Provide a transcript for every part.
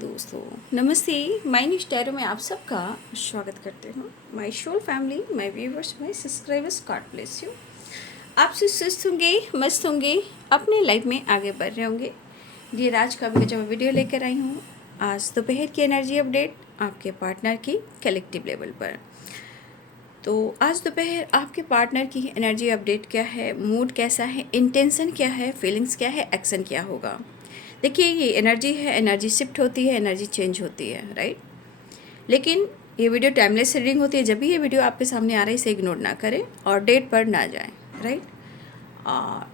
दोस्तों, नमस्ते। My news tarot में आप सबका स्वागत करते हूँ। My soul family, my viewers, my subscribers, God bless you. आप सब स्वस्थ होंगे, मस्त होंगे, अपने लाइफ में आगे बढ़ रहे होंगे। ये राज का भी जब वीडियो लेकर आई हूँ आज दोपहर की एनर्जी अपडेट आपके पार्टनर की कलेक्टिव लेवल पर। तो आज दोपहर आपके पार्टनर की एनर्जी अपडेट क्या है, मूड कैसा है, इंटेंशन क्या है, फीलिंग्स क्या है, एक्शन क्या होगा। देखिए, ये एनर्जी है, एनर्जी शिफ्ट होती है, एनर्जी चेंज होती है, राइट। लेकिन ये वीडियो टाइमलेस रीडिंग होती है। जब भी ये वीडियो आपके सामने आ रही है इसे इग्नोर ना करें और डेट पर ना जाएं, राइट। और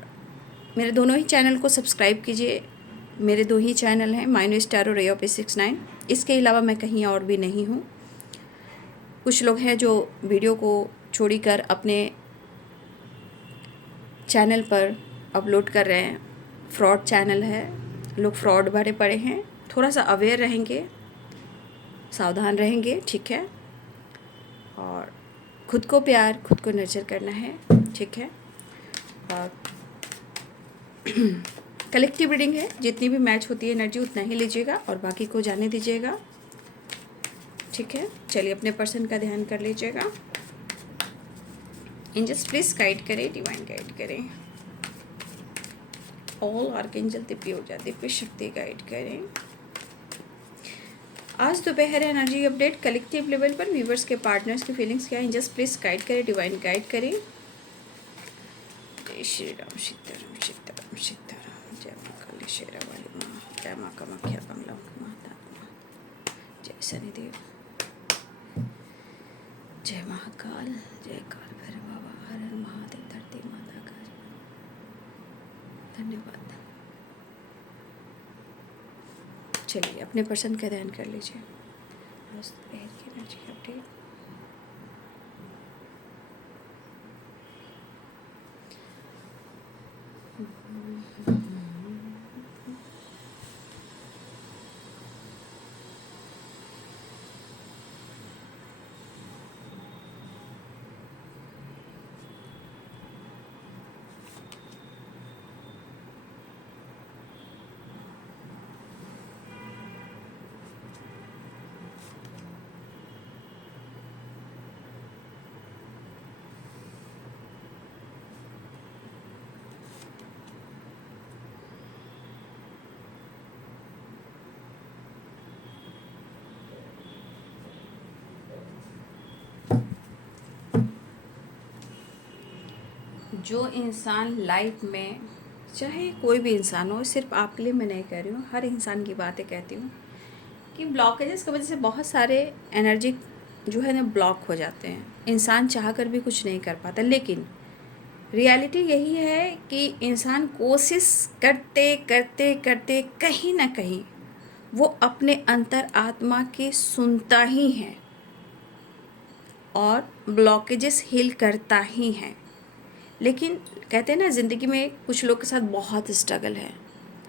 मेरे दोनों ही चैनल को सब्सक्राइब कीजिए। मेरे दो ही चैनल हैं, my news tarot, ray of 69। इसके अलावा मैं कहीं और भी नहीं हूँ। कुछ लोग हैं जो वीडियो को छोड़ी कर अपने चैनल पर अपलोड कर रहे हैं। फ्रॉड चैनल है, लोग फ्रॉड भरे पड़े हैं। थोड़ा सा अवेयर रहेंगे, सावधान रहेंगे, ठीक है। और खुद को प्यार, खुद को नर्चर करना है, ठीक है। और कलेक्टिव रीडिंग है, जितनी भी मैच होती है एनर्जी उतना ही लीजिएगा और बाकी को जाने दीजिएगा, ठीक है। चलिए अपने पर्सन का ध्यान कर लीजिएगा। एंजल्स प्लीज गाइड करें, डिवाइन गाइड करें। ऑल आर्कएंजल दिव्य ऊर्जा, दिव्य शक्ति गाइड करें। आज दोपहर एनर्जी अपडेट कलेक्टिव लेवल पर व्यूवर्स के पार्टनर्स की फीलिंग्स क्या है, जस्ट प्लीज गाइड करें, डिवाइन गाइड करें। जय श्री राम, सीताराम सीताराम सीताराम। जय माँ काली शेरा वाली माँ, जय माँ कामाख्या बंगला माता, जय शनिदेव, जय महाकाल, जय काल भैरव बाबा, हर हर महादेव, धरती माता का धन्यवाद। चलिए अपने पर्सन का ध्यान कर लीजिए। आज दोपहर की एनर्जी अपडेट। जो इंसान लाइफ में, चाहे कोई भी इंसान हो, सिर्फ आपके लिए मैं नहीं कह रही हूँ, हर इंसान की बातें कहती हूँ कि ब्लॉकेजेस की वजह से बहुत सारे एनर्जी जो है ना ब्लॉक हो जाते हैं। इंसान चाह कर भी कुछ नहीं कर पाता। लेकिन रियलिटी यही है कि इंसान कोशिश करते करते करते कहीं ना कहीं वो अपने अंतर आत्मा की सुनता ही है और ब्लॉकेजेस हील करता ही है। लेकिन कहते हैं ना, ज़िंदगी में कुछ लोग के साथ बहुत स्ट्रगल है,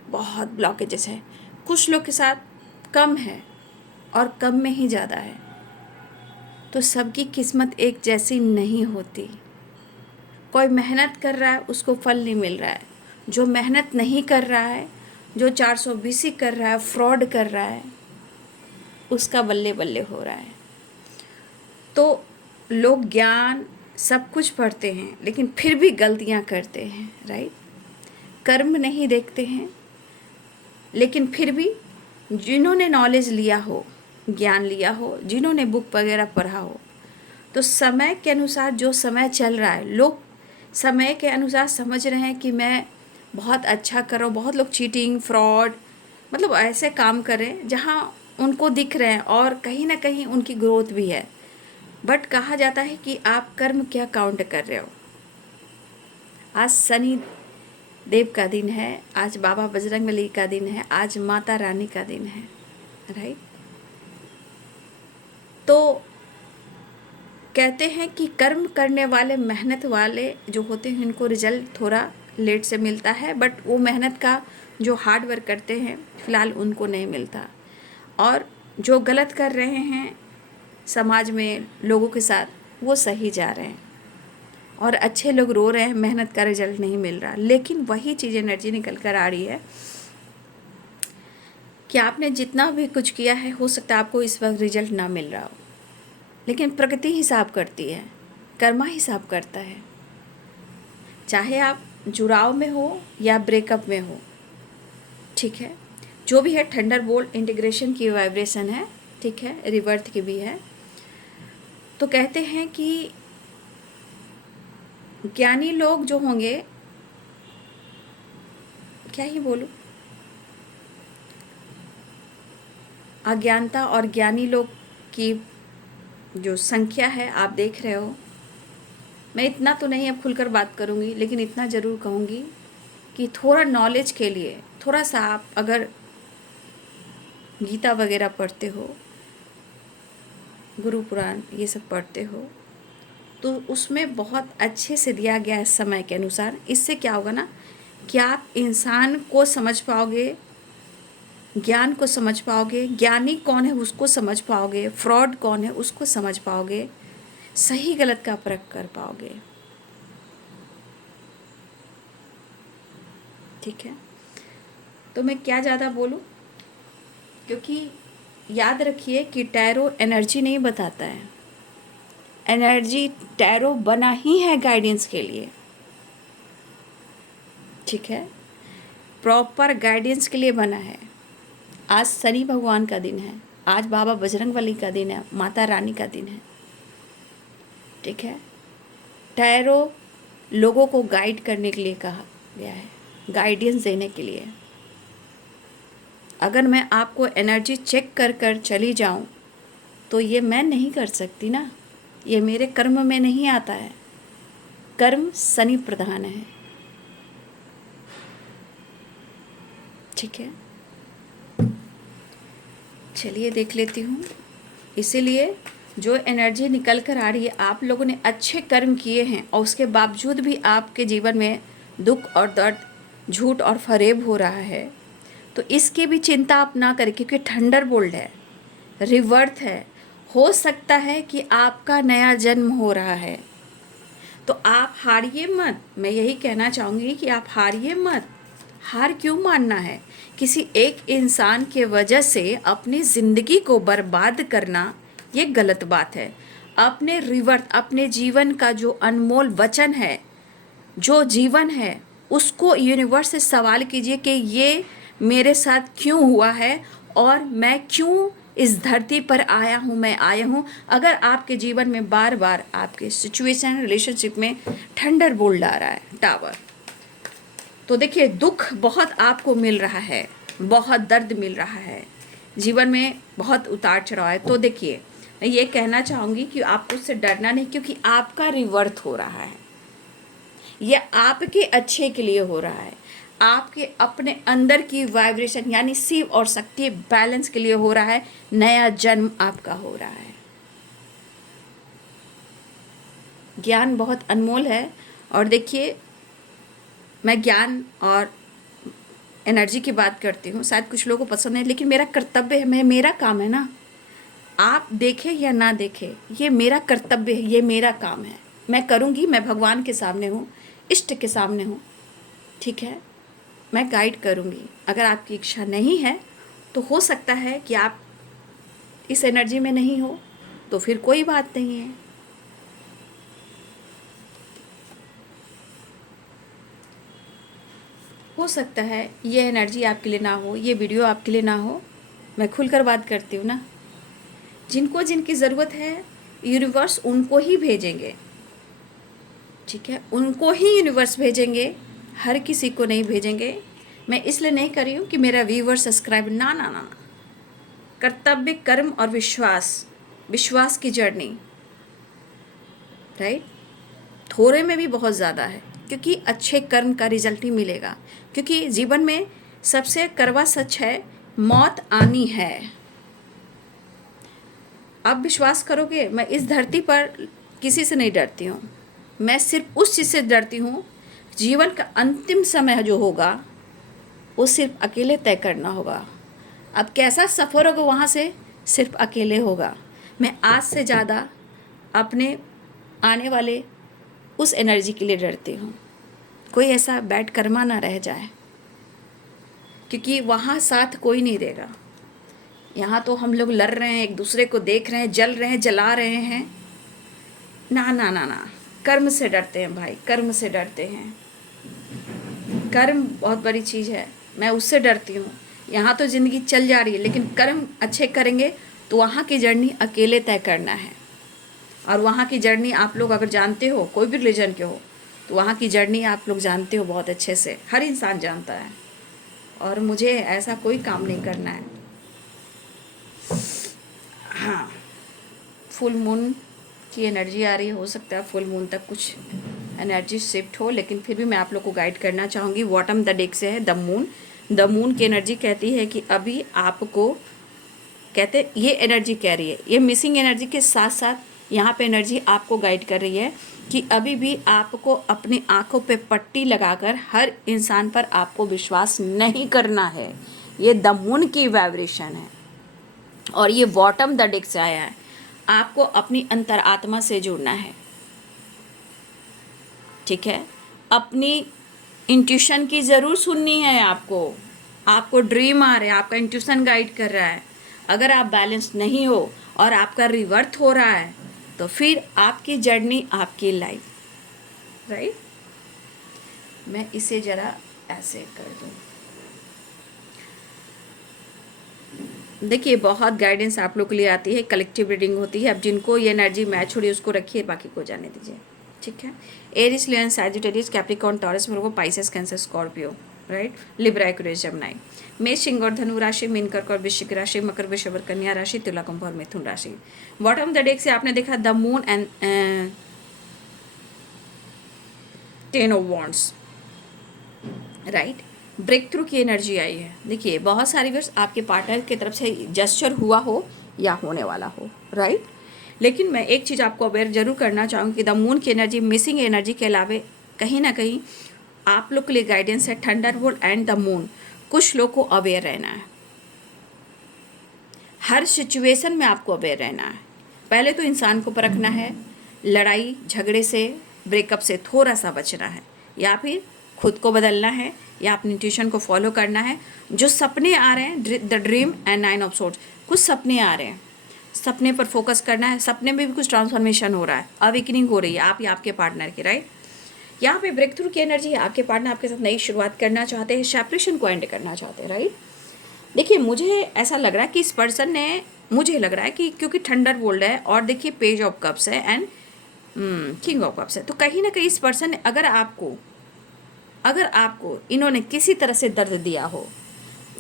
बहुत ब्लॉकेजेस है, कुछ लोग के साथ कम है और कम में ही ज़्यादा है। तो सबकी किस्मत एक जैसी नहीं होती। कोई मेहनत कर रहा है उसको फल नहीं मिल रहा है, जो मेहनत नहीं कर रहा है, जो 420 कर रहा है, फ्रॉड कर रहा है, उसका बल्ले बल्ले हो रहा है। तो लोग ज्ञान सब कुछ पढ़ते हैं लेकिन फिर भी गलतियां करते हैं, राइट। कर्म नहीं देखते हैं, लेकिन फिर भी जिन्होंने नॉलेज लिया हो, ज्ञान लिया हो, जिन्होंने बुक वगैरह पढ़ा हो, तो समय के अनुसार जो समय चल रहा है, लोग समय के अनुसार समझ रहे हैं कि मैं बहुत अच्छा कर रहा हूँ। बहुत लोग चीटिंग, फ्रॉड, मतलब ऐसे काम कर रहे हैं जहाँ उनको दिख रहे हैं और कहीं ना कहीं उनकी ग्रोथ भी है। बट कहा जाता है कि आप कर्म क्या काउंट कर रहे हो। आज शनि देव का दिन है, आज बाबा बजरंगबली का दिन है, आज माता रानी का दिन है, राइट। तो कहते हैं कि कर्म करने वाले, मेहनत वाले जो होते हैं उनको रिजल्ट थोड़ा लेट से मिलता है, बट वो मेहनत का जो हार्ड वर्क करते हैं फ़िलहाल उनको नहीं मिलता। और जो गलत कर रहे हैं समाज में लोगों के साथ, वो सही जा रहे हैं और अच्छे लोग रो रहे हैं, मेहनत का रिजल्ट नहीं मिल रहा। लेकिन वही चीज़ एनर्जी निकल कर आ रही है देखिए, आपने जितना भी कुछ किया है, हो सकता है आपको इस वक्त रिजल्ट ना मिल रहा हो, लेकिन प्रकृति हिसाब करती है, कर्मा हिसाब करता है। चाहे आप जुड़ाव में हो या ब्रेकअप में हो, ठीक है, जो भी है, थंडरबोल्ट इंटीग्रेशन की वाइब्रेशन है, ठीक है, रिवर्थ की भी है। तो कहते हैं कि ज्ञानी लोग जो होंगे, क्या ही बोलूं, अज्ञानता और ज्ञानी लोग की जो संख्या है आप देख रहे हो। मैं इतना तो नहीं अब खुलकर बात करूंगी, लेकिन इतना ज़रूर कहूंगी कि थोड़ा नॉलेज के लिए, थोड़ा सा आप अगर गीता वगैरह पढ़ते हो, गुरु पुराण ये सब पढ़ते हो, तो उसमें बहुत अच्छे से दिया गया है समय के अनुसार। इससे क्या होगा ना कि आप इंसान को समझ पाओगे, ज्ञान को समझ पाओगे, ज्ञानी कौन है उसको समझ पाओगे, फ्रॉड कौन है उसको समझ पाओगे, सही गलत का परख कर पाओगे, ठीक है। तो मैं क्या ज़्यादा बोलूं, क्योंकि याद रखिए कि टैरो एनर्जी नहीं बताता है। एनर्जी टैरो बना ही है गाइडेंस के लिए, ठीक है, प्रॉपर गाइडेंस के लिए बना है। आज शनि भगवान का दिन है, आज बाबा बजरंगबली का दिन है, माता रानी का दिन है, ठीक है। टैरो लोगों को गाइड करने के लिए कहा गया है, गाइडेंस देने के लिए। अगर मैं आपको एनर्जी चेक कर कर चली जाऊं तो ये मैं नहीं कर सकती ना, ये मेरे कर्म में नहीं आता है। कर्म शनि प्रधान है, ठीक है। चलिए देख लेती हूँ। इसीलिए जो एनर्जी निकल कर आ रही है, आप लोगों ने अच्छे कर्म किए हैं और उसके बावजूद भी आपके जीवन में दुख और दर्द, झूठ और फरेब हो रहा है, तो इसकी भी चिंता आप ना करें, क्योंकि थंडरबोल्ट है, रिवर्थ है। हो सकता है कि आपका नया जन्म हो रहा है, तो आप हारिए मत। मैं यही कहना चाहूँगी कि आप हारिए मत। हार क्यों मानना है? किसी एक इंसान के वजह से अपनी ज़िंदगी को बर्बाद करना ये गलत बात है। अपने रिवर्थ, अपने जीवन का जो अनमोल वचन है, जो जीवन है, उसको यूनिवर्स से सवाल कीजिए कि ये मेरे साथ क्यों हुआ है और मैं क्यों इस धरती पर आया हूँ, मैं आया हूँ। अगर आपके जीवन में बार बार आपके सिचुएशन, रिलेशनशिप में थंडरबोल्ट आ रहा है, टावर, तो देखिए दुख बहुत आपको मिल रहा है, बहुत दर्द मिल रहा है, जीवन में बहुत उतार चढ़ाव है, तो देखिए मैं ये कहना चाहूँगी कि आपको उससे डरना नहीं, क्योंकि आपका रिवर्थ हो रहा है। ये आपके अच्छे के लिए हो रहा है, आपके अपने अंदर की वाइब्रेशन यानी शिव और शक्ति बैलेंस के लिए हो रहा है। नया जन्म आपका हो रहा है। ज्ञान बहुत अनमोल है। और देखिए, मैं ज्ञान और एनर्जी की बात करती हूँ, शायद कुछ लोगों को पसंद है, लेकिन मेरा कर्तव्य है, मेरा काम है ना। आप देखें या ना देखें, ये मेरा कर्तव्य है, ये मेरा काम है, मैं करूँगी। मैं भगवान के सामने हूँ, इष्ट के सामने हूँ, ठीक है, मैं गाइड करूँगी। अगर आपकी इच्छा नहीं है तो हो सकता है कि आप इस एनर्जी में नहीं हो, तो फिर कोई बात नहीं है। हो सकता है ये एनर्जी आपके लिए ना हो, ये वीडियो आपके लिए ना हो। मैं खुलकर बात करती हूँ ना। जिनको जिनकी ज़रूरत है, यूनिवर्स उनको ही भेजेंगे, ठीक है, उनको ही यूनिवर्स भेजेंगे, हर किसी को नहीं भेजेंगे। मैं इसलिए नहीं कर रही हूँ कि मेरा व्यूवर सब्सक्राइब, ना ना ना। कर्तव्य, कर्म और विश्वास, विश्वास की जर्नी, राइट, थोड़े में भी बहुत ज़्यादा है, क्योंकि अच्छे कर्म का रिजल्ट ही मिलेगा। क्योंकि जीवन में सबसे कड़वा सच है, मौत आनी है। आप विश्वास करोगे, मैं इस धरती पर किसी से नहीं डरती हूँ। मैं सिर्फ उस चीज़ से डरती हूँ, जीवन का अंतिम समय जो होगा वो सिर्फ अकेले तय करना होगा। अब कैसा सफ़र होगा वहाँ से, सिर्फ अकेले होगा। मैं आज से ज़्यादा अपने आने वाले उस एनर्जी के लिए डरती हूँ, कोई ऐसा बैड कर्मा ना रह जाए, क्योंकि वहाँ साथ कोई नहीं देगा। यहाँ तो हम लोग लड़ रहे हैं, एक दूसरे को देख रहे हैं, जल रहे हैं, जला रहे हैं। ना ना ना ना, कर्म से डरते हैं भाई, कर्म से डरते हैं। कर्म बहुत बड़ी चीज़ है, मैं उससे डरती हूँ। यहाँ तो ज़िंदगी चल जा रही है, लेकिन कर्म अच्छे करेंगे तो वहाँ की जर्नी अकेले तय करना है। और वहाँ की जर्नी आप लोग अगर जानते हो, कोई भी रिलीजन के हो, तो वहाँ की जर्नी आप लोग जानते हो बहुत अच्छे से, हर इंसान जानता है। और मुझे ऐसा कोई काम नहीं करना है। हाँ, फुल मून की एनर्जी आ रही है, हो सकता है फुल मून तक कुछ एनर्जी शिफ्ट हो, लेकिन फिर भी मैं आप लोग को गाइड करना चाहूँगी। बॉटम द डेक से है द मून। द मून की एनर्जी कहती है कि अभी आपको, कहते ये एनर्जी कह रही है, ये मिसिंग एनर्जी के साथ साथ यहाँ पे एनर्जी आपको गाइड कर रही है कि अभी भी आपको अपनी आंखों पे पट्टी लगाकर हर इंसान पर आपको विश्वास नहीं करना है। ये द मून की वाइब्रेशन है और ये बॉटम द डेक से आया है। आपको अपनी अंतरात्मा से जुड़ना है, ठीक है। अपनी इंट्यूशन की ज़रूर सुननी है आपको। आपको ड्रीम आ रहे हैं, आपका इंट्यूशन गाइड कर रहा है। अगर आप बैलेंस नहीं हो और आपका रिवर्थ हो रहा है तो फिर आपकी जर्नी, आपकी लाइफ, राइट। मैं इसे ज़रा ऐसे कर दूँ। देखिए, बहुत गाइडेंस आप लोग के लिए आती है, कलेक्टिव रीडिंग होती है। अब जिनको ये एनर्जी मैच हो रही है उसको रखिए, बाकी को जाने दीजिए, ठीक है। Aries, Leo, Sagittarius, Capricorn, Taurus, Virgo, Pisces, Cancer, Scorpio, right, Libra, Aquarius, Gemini. मेष, सिंह और धनु राशि, मीन, कर्क और वृश्चिक राशि, मकर, वृषभ और कन्या राशि, तुला, कुंभ और मिथुन राशि। बॉटम द डेक से आपने देखा the moon and 10 of wands, right. Breakthrough की एनर्जी आई है। देखिए, बहुत सारी वर्ष आपके पार्टनर की तरफ से जेस्चर हुआ हो या होने वाला हो, राइट। लेकिन मैं एक चीज़ आपको अवेयर जरूर करना चाहूँगी कि द मून की एनर्जी मिसिंग एनर्जी के अलावा कहीं ना कहीं आप लोग के लिए गाइडेंस है थंडरबोल्ट एंड द मून। कुछ लोग को अवेयर रहना है, हर सिचुएशन में आपको अवेयर रहना है। पहले तो इंसान को परखना है, लड़ाई झगड़े से, ब्रेकअप से थोड़ा सा बचना है, या फिर खुद को बदलना है, या अपनी इंट्यूशन को फॉलो करना है। जो सपने आ रहे हैं, the dream and 9 of swords, कुछ सपने आ रहे हैं, सपने पर फोकस करना है। सपने में भी कुछ ट्रांसफॉर्मेशन हो रहा है, अवेकनिंग हो रही है आप या आपके पार्टनर की, राइट। यहाँ पे ब्रेक थ्रू की एनर्जी है, आपके पार्टनर आपके साथ नई शुरुआत करना चाहते हैं, सेपरेशन को एंड करना चाहते हैं, राइट। देखिए, मुझे ऐसा लग रहा है कि इस पर्सन ने, मुझे लग रहा है कि क्योंकि थंडरबोल्ट है और देखिए पेज ऑफ कप्स है एंड किंग ऑफ कप्स है, तो कहीं ना कहीं इस पर्सन ने अगर आपको इन्होंने किसी तरह से दर्द दिया हो,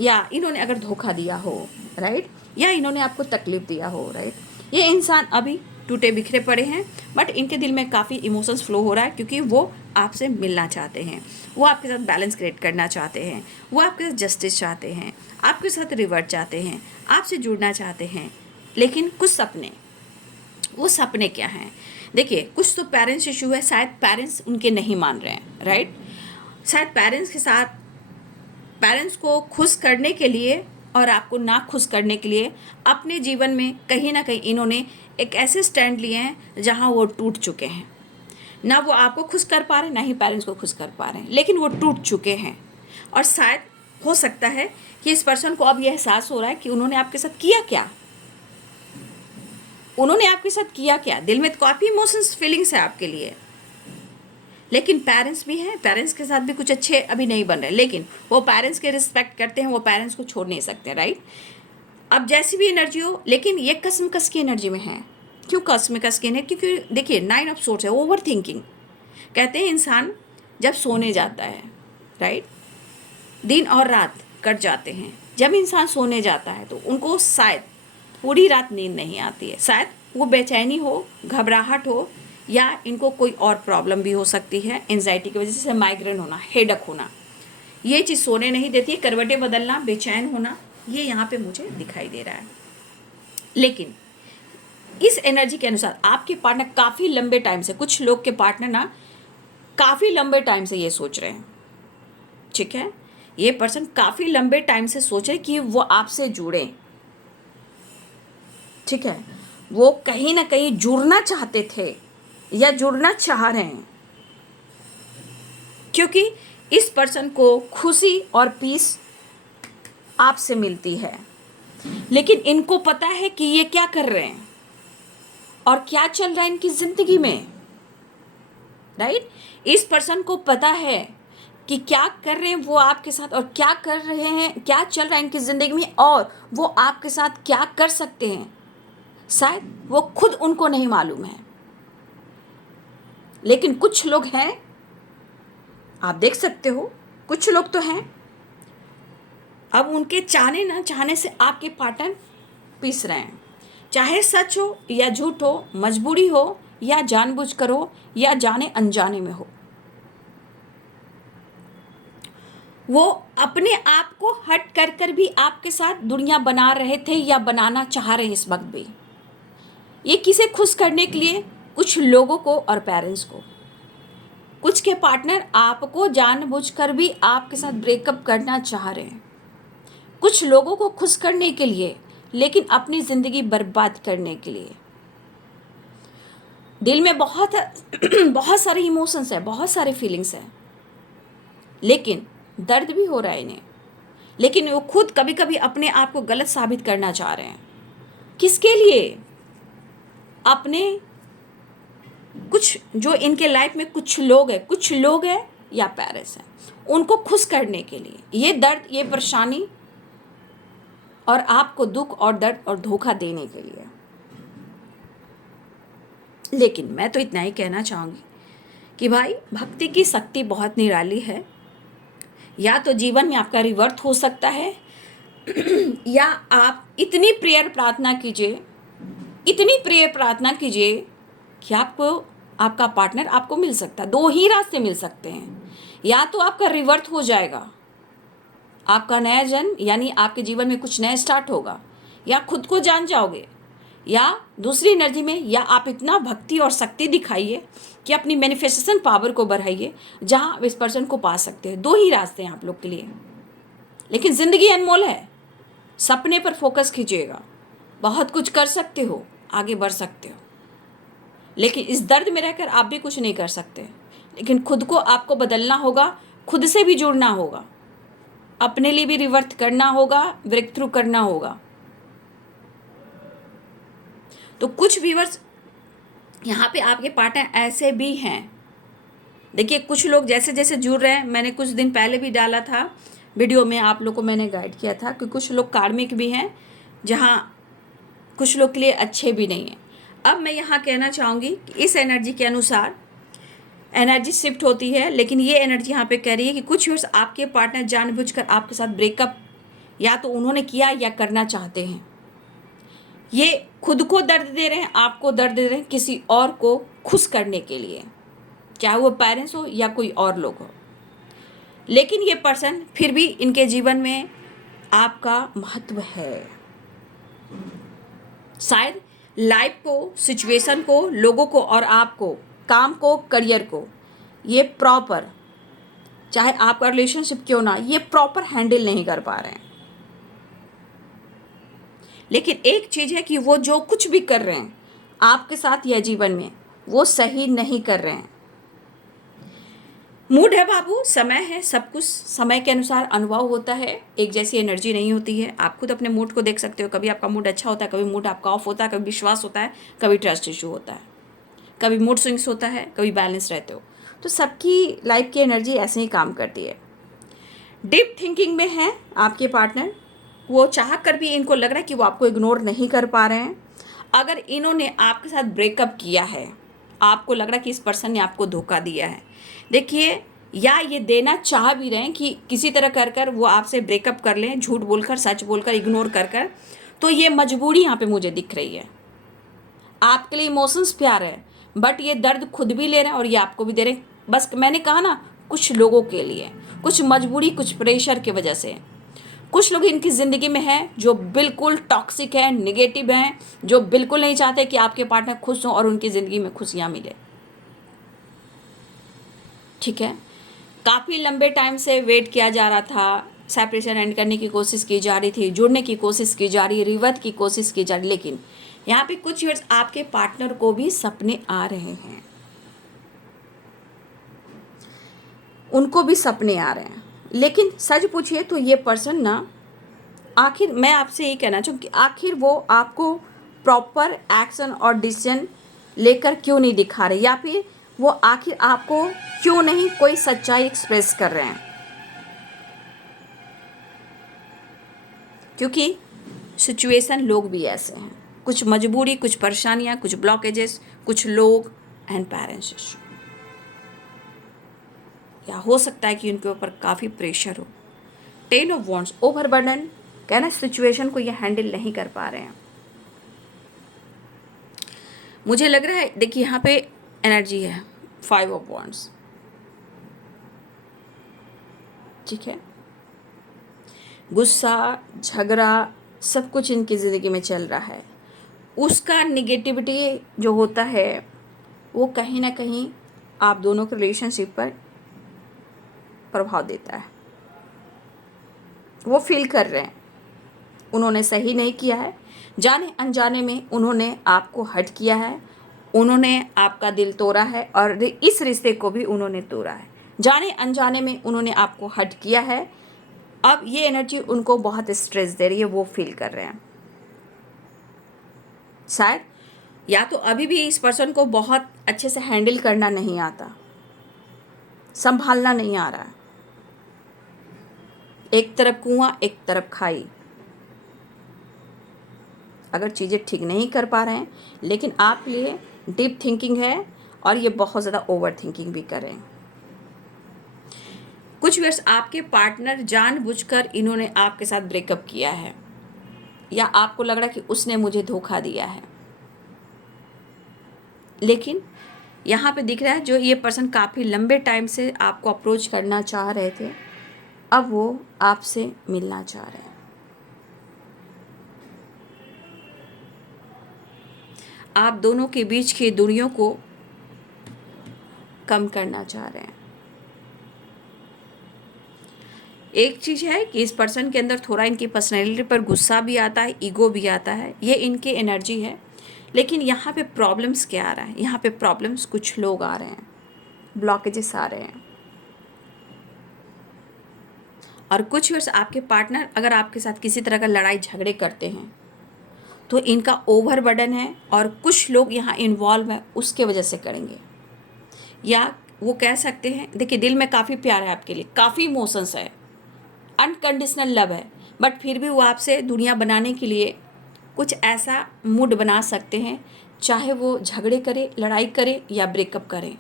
या इन्होंने अगर धोखा दिया हो, राइट, या इन्होंने आपको तकलीफ दिया हो, राइट, ये इंसान अभी टूटे बिखरे पड़े हैं, बट इनके दिल में काफ़ी इमोशंस फ्लो हो रहा है क्योंकि वो आपसे मिलना चाहते हैं, वो आपके साथ बैलेंस क्रिएट करना चाहते हैं, वो आपके साथ जस्टिस चाहते हैं, आपके साथ रिवर्ट चाहते हैं, आपसे जुड़ना चाहते हैं। लेकिन कुछ सपने, वो सपने क्या हैं? देखिए, कुछ तो पेरेंट्स इशू है, शायद पेरेंट्स उनके नहीं मान रहे हैं, राइट। शायद पेरेंट्स के साथ, पेरेंट्स को खुश करने के लिए और आपको ना खुश करने के लिए अपने जीवन में कहीं ना कहीं इन्होंने एक ऐसे स्टैंड लिए हैं जहां वो टूट चुके हैं। ना वो आपको खुश कर पा रहे, ना ही पेरेंट्स को खुश कर पा रहे हैं, लेकिन वो टूट चुके हैं। और शायद हो सकता है कि इस पर्सन को अब यह एहसास हो रहा है कि उन्होंने आपके साथ किया क्या, उन्होंने आपके साथ किया क्या। दिल में तो काफ़ी इमोशंस फीलिंग्स है आपके लिए, लेकिन पेरेंट्स भी हैं, पेरेंट्स के साथ भी कुछ अच्छे अभी नहीं बन रहे, लेकिन वो पेरेंट्स के रिस्पेक्ट करते हैं, वो पेरेंट्स को छोड़ नहीं सकते, राइट। अब जैसी भी एनर्जी हो, लेकिन ये कसमकस की एनर्जी में है। क्यों कसमकस की एनर्जी? क्योंकि देखिए 9 ऑफ सोर्ड्स है, ओवर थिंकिंग। कहते हैं इंसान जब सोने जाता है, राइट, दिन और रात कट जाते हैं, जब इंसान सोने जाता है तो उनको शायद पूरी रात नींद नहीं आती है, शायद वो बेचैनी हो, घबराहट हो, या इनको कोई और प्रॉब्लम भी हो सकती है, एंजाइटी की वजह से माइग्रेन होना, हेडक होना, ये चीज़ सोने नहीं देती है, करवटें बदलना, बेचैन होना, ये यहाँ पे मुझे दिखाई दे रहा है। लेकिन इस एनर्जी के अनुसार आपके पार्टनर काफ़ी लंबे टाइम से, कुछ लोग के पार्टनर ना काफ़ी लंबे टाइम से ये सोच रहे हैं, ठीक है, ये पर्सन काफ़ी लंबे टाइम से सोच रहे कि वो आपसे जुड़े, ठीक है, वो कहीं ना कहीं जुड़ना चाहते थे या जुड़ना चाह रहे हैं, क्योंकि इस पर्सन को खुशी और पीस आपसे मिलती है, लेकिन इनको पता है कि ये क्या कर रहे हैं और क्या चल रहा है इनकी ज़िंदगी में, राइट। इस पर्सन को पता है कि क्या कर रहे हैं वो आपके साथ और क्या कर रहे हैं, क्या चल रहा है इनकी ज़िंदगी में और वो आपके साथ क्या कर सकते हैं, शायद वो खुद उनको नहीं मालूम है। लेकिन कुछ लोग हैं, आप देख सकते हो, कुछ लोग तो हैं, अब उनके चाहने ना चाहने से आपके पार्टनर पीस रहे हैं, चाहे सच हो या झूठ हो, मजबूरी हो या जानबूझकर हो या जाने अनजाने में हो। वो अपने आप को हट कर कर भी आपके साथ दुनिया बना रहे थे या बनाना चाह रहे हैं इस वक्त भी। ये किसे खुश करने के लिए, कुछ लोगों को और पेरेंट्स को। कुछ के पार्टनर आपको जानबूझकर भी आपके साथ ब्रेकअप करना चाह रहे हैं, कुछ लोगों को खुश करने के लिए, लेकिन अपनी ज़िंदगी बर्बाद करने के लिए। दिल में बहुत बहुत सारे इमोशंस है, बहुत सारे फीलिंग्स हैं, लेकिन दर्द भी हो रहा है इन्हें। लेकिन वो खुद कभी कभी अपने आप को गलत साबित करना चाह रहे हैं। किसके लिए? अपने कुछ जो इनके लाइफ में कुछ लोग हैं या पेरेंट्स हैं, उनको खुश करने के लिए। ये दर्द, ये परेशानी और आपको दुख और दर्द और धोखा देने के लिए। लेकिन मैं तो इतना ही कहना चाहूँगी कि भाई, भक्ति की शक्ति बहुत निराली है। या तो जीवन में आपका रिवर्थ हो सकता है या आप इतनी प्रेयर प्रार्थना कीजिए, इतनी प्रेयर प्रार्थना कीजिए कि आपको आपका पार्टनर आपको मिल सकता है। दो ही रास्ते मिल सकते हैं, या तो आपका रिवर्थ हो जाएगा, आपका नया जन्म यानी आपके जीवन में कुछ नया स्टार्ट होगा, या खुद को जान जाओगे, या दूसरी एनर्जी में, या आप इतना भक्ति और शक्ति दिखाइए कि अपनी मैनिफेस्टेशन पावर को बढ़ाइए, जहां आप इस पर्सन को पा सकते हैं। दो ही रास्ते हैं आप लोग के लिए, लेकिन ज़िंदगी अनमोल है। सपने पर फोकस कीजिएगा, बहुत कुछ कर सकते हो, आगे बढ़ सकते हो। लेकिन इस दर्द में रहकर आप भी कुछ नहीं कर सकते, लेकिन खुद को आपको बदलना होगा, खुद से भी जुड़ना होगा, अपने लिए भी रिवर्थ करना होगा, ब्रेक थ्रू करना होगा। तो कुछ व्यूअर्स यहाँ पे आपके पार्टनर ऐसे भी हैं। देखिए, कुछ लोग जैसे जैसे जुड़ रहे हैं, मैंने कुछ दिन पहले भी डाला था वीडियो में, आप लोग को मैंने गाइड किया था कि कुछ लोग कार्मिक भी हैं, जहाँ कुछ लोग के लिए अच्छे भी नहीं हैं। अब मैं यहाँ कहना चाहूँगी कि इस एनर्जी के अनुसार एनर्जी शिफ्ट होती है, लेकिन ये एनर्जी यहाँ पे कह रही है कि कुछ व्यूअर्स आपके पार्टनर जानबूझकर आपके साथ ब्रेकअप या तो उन्होंने किया या करना चाहते हैं। ये खुद को दर्द दे रहे हैं, आपको दर्द दे रहे हैं, किसी और को खुश करने के लिए, चाहे वो पेरेंट्स हो या कोई और लोग हो। लेकिन ये पर्सन फिर भी इनके जीवन में आपका महत्व है। शायद लाइफ को, सिचुएशन को, लोगों को और आपको, काम को, करियर को, ये प्रॉपर, चाहे आपका रिलेशनशिप क्यों ना, ये प्रॉपर हैंडल नहीं कर पा रहे हैं। लेकिन एक चीज़ है कि वो जो कुछ भी कर रहे हैं आपके साथ या जीवन में, वो सही नहीं कर रहे हैं। मूड है बाबू, समय है, सब कुछ समय के अनुसार अनुभव होता है, एक जैसी एनर्जी नहीं होती है। आप खुद अपने मूड को देख सकते हो, कभी आपका मूड अच्छा होता है, कभी मूड आपका ऑफ होता है, कभी विश्वास होता है, कभी ट्रस्ट इशू होता है, कभी मूड स्विंग्स होता है, कभी बैलेंस रहते हो। तो सबकी लाइफ की एनर्जी ऐसे ही काम करती है। डीप थिंकिंग में है आपके पार्टनर, वो चाह कर भी इनको लग रहा है कि वो आपको इग्नोर नहीं कर पा रहे हैं। अगर इन्होंने आपके साथ ब्रेकअप किया है, आपको लग रहा है कि इस पर्सन ने आपको धोखा दिया है, देखिए, या ये देना चाह भी रहे हैं कि किसी तरह कर कर वो आपसे ब्रेकअप कर लें, झूठ बोलकर, सच बोलकर, इग्नोर कर कर, तो ये मजबूरी यहाँ पे मुझे दिख रही है। आपके लिए इमोशंस प्यार है, बट ये दर्द खुद भी ले रहे हैं और ये आपको भी दे रहे हैं। बस मैंने कहा ना, कुछ लोगों के लिए कुछ मजबूरी, कुछ प्रेशर की वजह से कुछ लोग इनकी ज़िंदगी में हैं जो बिल्कुल टॉक्सिक हैं, निगेटिव हैं, जो बिल्कुल नहीं चाहते कि आपके पार्टनर खुश हों और उनकी ज़िंदगी में खुशियाँ मिले। ठीक है, काफ़ी लंबे टाइम से वेट किया जा रहा था, सेपरेशन एंड करने की कोशिश की जा रही थी, जुड़ने की कोशिश की जा रही, रिवर्थ की कोशिश की जा रही, लेकिन यहाँ पे कुछ ईयर्स आपके पार्टनर को भी सपने आ रहे हैं, उनको भी सपने आ रहे हैं। लेकिन सच पूछिए तो ये पर्सन ना आखिर मैं आपसे यही कहना चाहूँ कि आखिर वो आपको प्रॉपर एक्शन और डिसीजन लेकर क्यों नहीं दिखा रहे, या फिर वो आखिर आपको क्यों नहीं कोई सच्चाई एक्सप्रेस कर रहे हैं। क्योंकि सिचुएशन, लोग भी ऐसे हैं, कुछ मजबूरी, कुछ परेशानियां, कुछ ब्लॉकेजेस, कुछ लोग एंड पेरेंट्स इशू, या हो सकता है कि उनके ऊपर काफ़ी प्रेशर हो। 10 ऑफ वॉन्ड्स, ओवरबर्डन, कहना सिचुएशन को ये हैंडल नहीं कर पा रहे हैं। मुझे लग रहा है, देखिए यहाँ पे एनर्जी है 5 ऑफ वॉन्ड्स, ठीक है। गुस्सा, झगड़ा, सब कुछ इनकी ज़िंदगी में चल रहा है। उसका निगेटिविटी जो होता है वो कहीं ना कहीं आप दोनों के रिलेशनशिप पर प्रभाव देता है। वो फील कर रहे हैं उन्होंने सही नहीं किया है, जाने अनजाने में उन्होंने आपको हर्ट किया है, उन्होंने आपका दिल तोड़ा है और इस रिश्ते को भी उन्होंने तोड़ा है। जाने अनजाने में उन्होंने आपको हर्ट किया है। अब ये एनर्जी उनको बहुत स्ट्रेस दे रही है, वो फील कर रहे हैं। शायद या तो अभी भी इस पर्सन को बहुत अच्छे से हैंडल करना नहीं आता, संभालना नहीं आ रहा है। एक तरफ कुआं, एक तरफ खाई। अगर चीज़ें ठीक नहीं कर पा रहे हैं, लेकिन आप लिए डीप थिंकिंग है और ये बहुत ज़्यादा ओवर थिंकिंग भी करें। कुछ वर्ष आपके पार्टनर जानबूझकर इन्होंने आपके साथ ब्रेकअप किया है, या आपको लग रहा है कि उसने मुझे धोखा दिया है। लेकिन यहाँ पे दिख रहा है जो ये पर्सन काफ़ी लंबे टाइम से आपको अप्रोच करना चाह रहे थे, अब वो आपसे मिलना चाह रहे हैं। आप दोनों के बीच की दूरियों को कम करना चाह रहे हैं। एक चीज़ है कि इस पर्सन के अंदर थोड़ा इनकी पर्सनैलिटी पर गुस्सा भी आता है, ईगो भी आता है, ये इनकी एनर्जी है। लेकिन यहाँ पे प्रॉब्लम्स क्या आ रहा है, यहाँ पे प्रॉब्लम्स कुछ लोग आ रहे हैं, ब्लॉकेजेस आ रहे हैं। और कुछ वर्ष आपके पार्टनर अगर आपके साथ किसी तरह का लड़ाई झगड़े करते हैं तो इनका ओवरबर्डन है, और कुछ लोग यहाँ इन्वॉल्व हैं उसके वजह से करेंगे। या वो कह सकते हैं, देखिए दिल में काफ़ी प्यार है आपके लिए, काफ़ी इमोशंस है, अनकंडीशनल लव है, बट फिर भी वो आपसे दुनिया बनाने के लिए कुछ ऐसा मूड बना सकते हैं, चाहे वो झगड़े करे, लड़ाई करे या ब्रेकअप करें,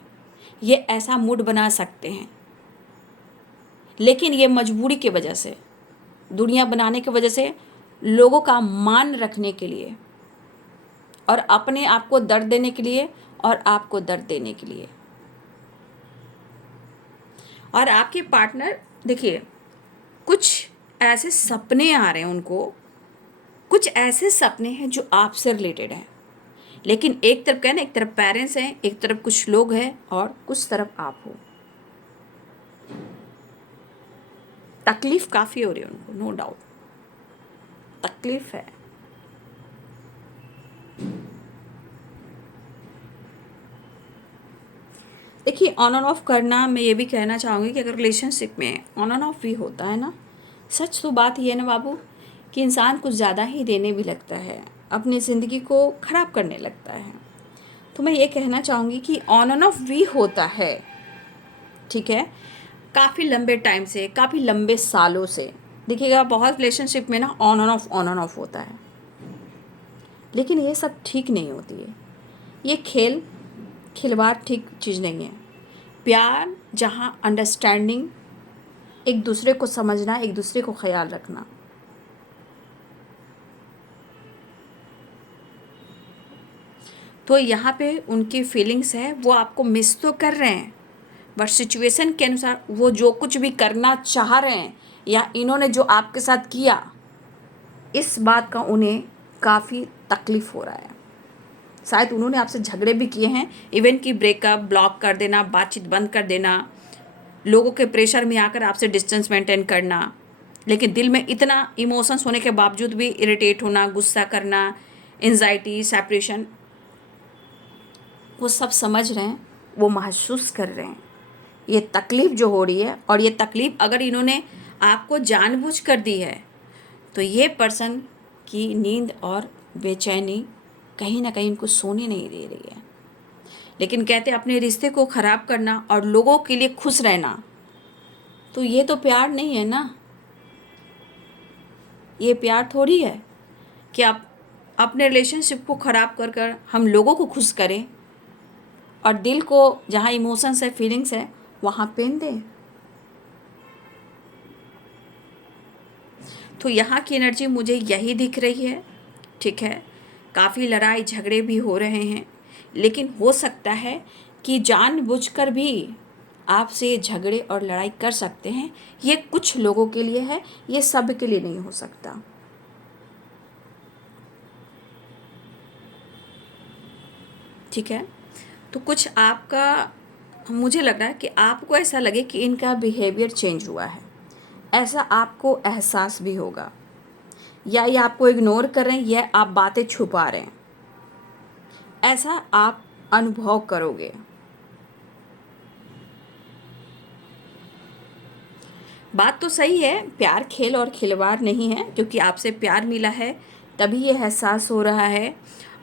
ये ऐसा मूड बना सकते हैं। लेकिन ये मजबूरी की वजह से, दुनिया बनाने की वजह से, लोगों का मान रखने के लिए और अपने आप को दर्द देने के लिए और आपको दर्द देने के लिए। और आपके पार्टनर, देखिए कुछ ऐसे सपने आ रहे हैं उनको, कुछ ऐसे सपने हैं जो आपसे रिलेटेड हैं। लेकिन एक तरफ कहना, एक तरफ पेरेंट्स हैं, एक तरफ कुछ लोग हैं और कुछ तरफ आप हो। तकलीफ काफ़ी हो रही है उनको, नो डाउट तकलीफ है। देखिए ऑन एंड ऑफ करना, मैं ये भी कहना चाहूँगी कि अगर रिलेशनशिप में ऑन एंड ऑफ भी होता है ना, सच तो बात ये है ना बाबू कि इंसान कुछ ज़्यादा ही देने भी लगता है, अपनी ज़िंदगी को ख़राब करने लगता है। तो मैं ये कहना चाहूँगी कि ऑन एंड ऑफ भी होता है, ठीक है, काफ़ी लंबे टाइम से, काफ़ी लंबे सालों से। देखिएगा बहुत रिलेशनशिप में ना ऑन एंड ऑफ होता है, लेकिन ये सब ठीक नहीं होती है। ये खिलवाड़ ठीक चीज़ नहीं है। प्यार जहाँ अंडरस्टैंडिंग, एक दूसरे को समझना, एक दूसरे को ख्याल रखना। तो यहाँ पे उनकी फीलिंग्स है, वो आपको मिस तो कर रहे हैं, बट सिचुएशन के अनुसार वो जो कुछ भी करना चाह रहे हैं या इन्होंने जो आपके साथ किया, इस बात का उन्हें काफ़ी तकलीफ़ हो रहा है। शायद उन्होंने आपसे झगड़े भी किए हैं, इवन कि ब्रेकअप, ब्लॉक कर देना, बातचीत बंद कर देना, लोगों के प्रेशर में आकर आपसे डिस्टेंस मेंटेन करना। लेकिन दिल में इतना इमोशंस होने के बावजूद भी इरिटेट होना, गुस्सा करना, एंजाइटी, सेपरेशन, वो सब समझ रहे हैं, वो महसूस कर रहे हैं ये तकलीफ़ जो हो रही है। और ये तकलीफ़ अगर इन्होंने आपको जानबूझ कर दी है तो ये पर्सन की नींद और बेचैनी कहीं ना कहीं उनको सोने नहीं दे रही है। लेकिन कहते हैं अपने रिश्ते को ख़राब करना और लोगों के लिए खुश रहना, तो ये तो प्यार नहीं है ना। ये प्यार थोड़ी है कि आप अपने रिलेशनशिप को ख़राब कर कर हम लोगों को खुश करें और दिल को जहाँ इमोशंस है, फीलिंग्स है, वहाँ पेन दें। तो यहाँ की एनर्जी मुझे यही दिख रही है। ठीक है, काफ़ी लड़ाई झगड़े भी हो रहे हैं, लेकिन हो सकता है कि जानबूझकर भी आपसे झगड़े और लड़ाई कर सकते हैं। ये कुछ लोगों के लिए है, ये सब के लिए नहीं हो सकता। ठीक है, तो कुछ आपका, मुझे लग रहा है कि आपको ऐसा लगे कि इनका बिहेवियर चेंज हुआ है, ऐसा आपको एहसास भी होगा। या ये आपको इग्नोर कर रहे हैं, या आप बातें छुपा रहे हैं, ऐसा आप अनुभव करोगे। बात तो सही है, प्यार खेल और खिलवाड़ नहीं है, क्योंकि आपसे प्यार मिला है तभी ये एहसास हो रहा है।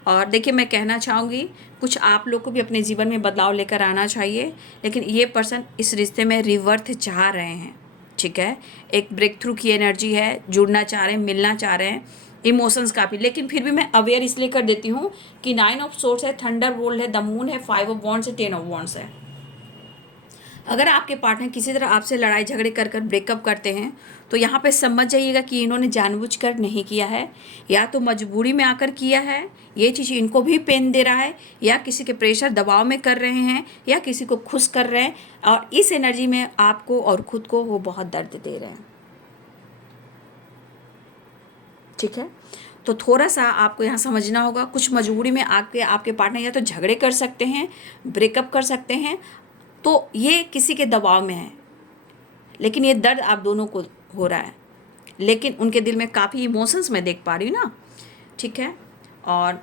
और देखिए, मैं कहना चाहूँगी कुछ आप लोग को भी अपने जीवन में बदलाव लेकर आना चाहिए, लेकिन ये पर्सन इस रिश्ते में रिवर्थ चाह रहे हैं। ठीक है, एक ब्रेक थ्रू की एनर्जी है, जुड़ना चाह रहे हैं, मिलना चाह रहे हैं, इमोशंस काफ़ी। लेकिन फिर भी मैं अवेयर इसलिए कर देती हूँ कि 9 ऑफ सोर्स है, थंडर बोल्ट है, द मून है, 5 ऑफ वॉन्ड्स है, 10 ऑफ वॉन्ड्स है। अगर आपके पार्टनर किसी तरह आपसे लड़ाई झगड़े कर कर ब्रेकअप करते हैं, तो यहाँ पे समझ जाइएगा कि इन्होंने जानबूझकर नहीं किया है, या तो मजबूरी में आकर किया है, ये चीज़ इनको भी पेन दे रहा है, या किसी के प्रेशर दबाव में कर रहे हैं, या किसी को खुश कर रहे हैं, और इस एनर्जी में आपको और खुद को वो बहुत दर्द दे रहे हैं। ठीक है, तो थोड़ा सा आपको यहाँ समझना होगा, कुछ मजबूरी में आके आपके पार्टनर या तो झगड़े कर सकते हैं, ब्रेकअप कर सकते हैं, तो ये किसी के दबाव में है, लेकिन ये दर्द आप दोनों को हो रहा है, लेकिन उनके दिल में काफ़ी इमोशंस मैं देख पा रही हूँ ना। ठीक है, और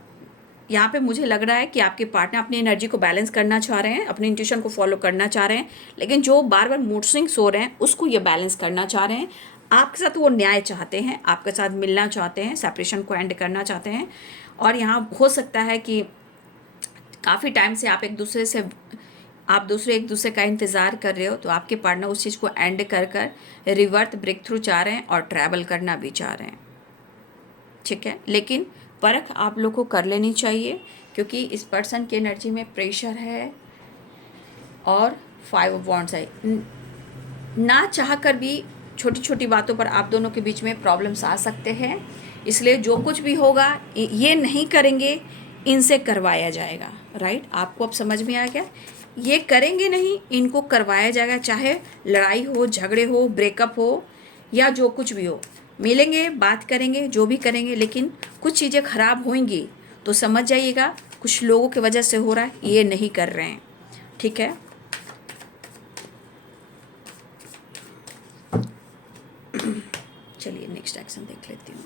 यहाँ पे मुझे लग रहा है कि आपके पार्टनर अपनी एनर्जी को बैलेंस करना चाह रहे हैं, अपने इंट्यूशन को फॉलो करना चाह रहे हैं, लेकिन जो बार बार मूड स्विंग्स हो रहे हैं उसको ये बैलेंस करना चाह रहे हैं। आपके साथ वो न्याय चाहते हैं, आपके साथ मिलना चाहते हैं, सेपरेशन को एंड करना चाहते हैं। और यहाँ हो सकता है कि काफ़ी टाइम से आप एक दूसरे का इंतज़ार कर रहे हो, तो आपके पार्टनर उस चीज़ को एंड कर कर रिवर्थ ब्रेक थ्रू चाह रहे हैं और ट्रैवल करना भी चाह रहे हैं। ठीक है, लेकिन परख आप लोग को कर लेनी चाहिए, क्योंकि इस पर्सन की एनर्जी में प्रेशर है और 5 ऑफ वॉन्ड्स है। ना चाह कर भी छोटी छोटी बातों पर आप दोनों के बीच में प्रॉब्लम्स आ सकते हैं, इसलिए जो कुछ भी होगा ये नहीं करेंगे, इनसे करवाया जाएगा। राइट, आपको अब समझ में आ गया, ये करेंगे नहीं, इनको करवाया जाएगा, चाहे लड़ाई हो, झगड़े हो, ब्रेकअप हो, या जो कुछ भी हो। मिलेंगे, बात करेंगे, जो भी करेंगे, लेकिन कुछ चीज़ें ख़राब होंगी तो समझ जाइएगा कुछ लोगों की वजह से हो रहा है, ये नहीं कर रहे हैं। ठीक है, चलिए नेक्स्ट एक्शन देख लेती हूँ।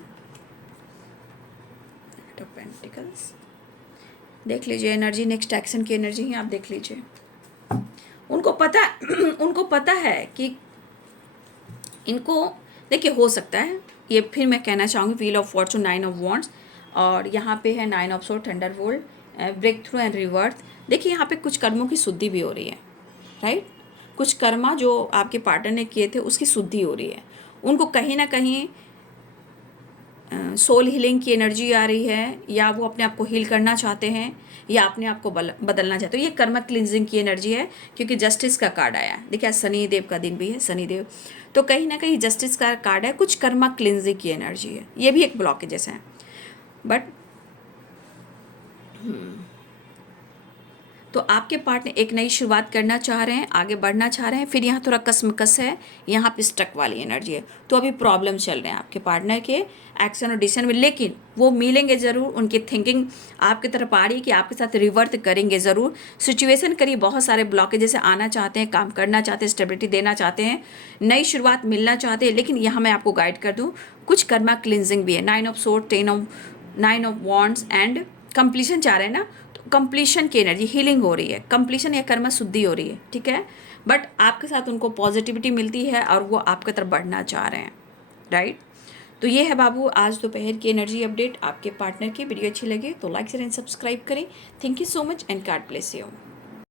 नाइट ऑफ पेंटिकल्स देख लीजिए, एनर्जी नेक्स्ट एक्शन की एनर्जी ही आप देख लीजिए। उनको पता है कि इनको, देखिए हो सकता है, ये फिर मैं कहना चाहूँगी, wheel of fortune, 9 of wands, और यहाँ पे है 9 of sword, thunderbolt, breakthrough and rebirth. देखिए यहाँ पे कुछ कर्मों की शुद्धि भी हो रही है। राइट, कुछ कर्मा जो आपके पार्टनर ने किए थे उसकी शुद्धि हो रही है। उनको कहीं ना कहीं सोल हीलिंग की एनर्जी आ रही है, या वो अपने आप को हील करना चाहते हैं, या अपने आप को बदलना चाहते हो। ये कर्मा क्लिनजिंग की एनर्जी है, क्योंकि जस्टिस का कार्ड आया है। देखिए आज शनि देव का दिन भी है, शनि देव, तो कहीं ना कहीं जस्टिस का कार्ड है, कुछ कर्मा क्लिनजिंग की एनर्जी है। ये भी एक ब्लॉक जैसा है, बट तो आपके पार्टनर एक नई शुरुआत करना चाह रहे हैं, आगे बढ़ना चाह रहे हैं। फिर यहाँ थोड़ा कसमकस है, यहाँ पे स्टक वाली एनर्जी है, तो अभी प्रॉब्लम चल रहे हैं आपके पार्टनर के एक्शन और डिसीजन में, लेकिन वो मिलेंगे ज़रूर। उनकी थिंकिंग आपकी तरफ आ रही है कि आपके साथ रिवर्ट करेंगे ज़रूर। सिचुएशन करिए, बहुत सारे ब्लॉकेज से आना चाहते हैं, काम करना चाहते हैं, स्टेबिलिटी देना चाहते हैं, नई शुरुआत मिलना चाहते हैं, लेकिन यहाँ मैं आपको गाइड कर दूँ, कुछ कर्मा क्लिनजिंग भी है। 9 of sword, 9 of wands and completion चाह रहे हैं ना, कंप्लीशन की एनर्जी, हीलिंग हो रही है, कंप्लीशन या कर्म शुद्धि हो रही है। ठीक है, बट आपके साथ उनको पॉजिटिविटी मिलती है और वो आपकी तरफ बढ़ना चाह रहे हैं। राइट, तो ये है बाबू आज दोपहर की एनर्जी अपडेट आपके पार्टनर की। वीडियो अच्छी लगे तो लाइक शेयर एंड सब्सक्राइब करें। Thank you so much and God bless you.